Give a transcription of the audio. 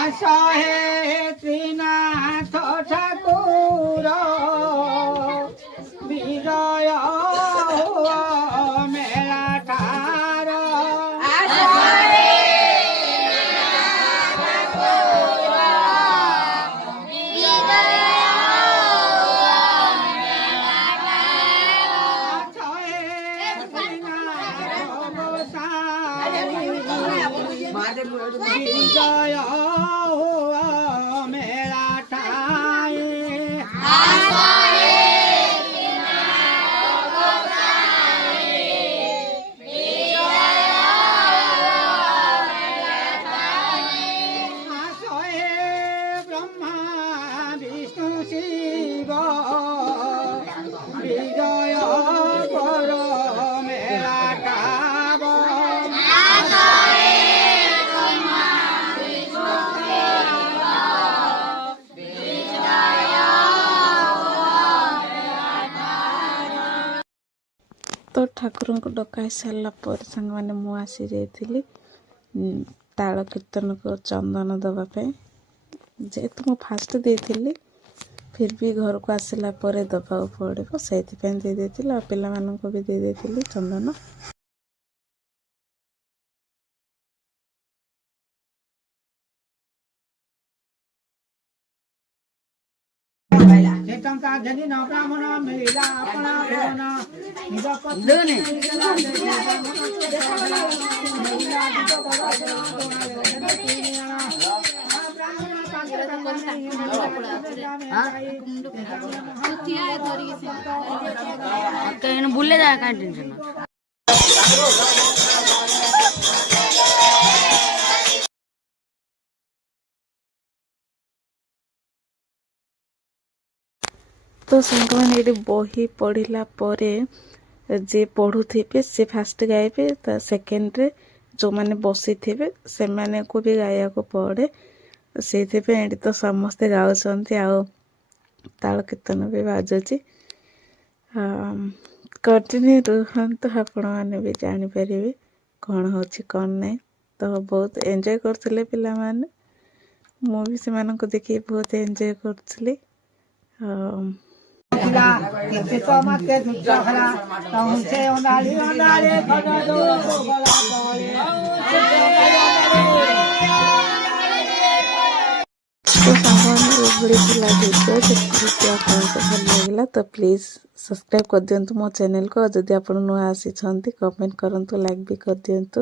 আশহে শ্রীনাথ ঠাকুর বিজয় মেলা ঠার বিজয় মেলা ঠাই আশয়ে ব্রহ্মা বিষ্ণু শিব বিজয় কর মেলা ঠাব तो ठाकुर को डकाई सारा पर सांग मैंने मु आसी जाइली ताल कीर्तन को चंदन दवापाई जेहेतु मु फास्ट देती फिर भी घर को आसला दबा पड़ो से दे पिला भी दे चंदन ब्राह्मण मिला अपना भूले जाए का टेंशन तो सांग मैंने ये बही पढ़ला जे पढ़ुथे से फास्ट गाइबे तो सेकेंड रे जो मैंने बसी थे से माने को भी गाया को पड़े से तो समस्ते गाँव ताल कीर्तन भी बाजुची कंटिन्यू रुहतु आपण मैंने भी जानीपर कौन हो कौन नहीं तो बहुत एंजॉय करते पिला माने मु भी से देखिए बहुत एंजॉय करी तो भल लगे तो प्लीज सब्सक्राइब कर दिंतु मो चैनल को जदि आप नुआ आसी कमेंट करंतु लाइक भी कर दिंतु।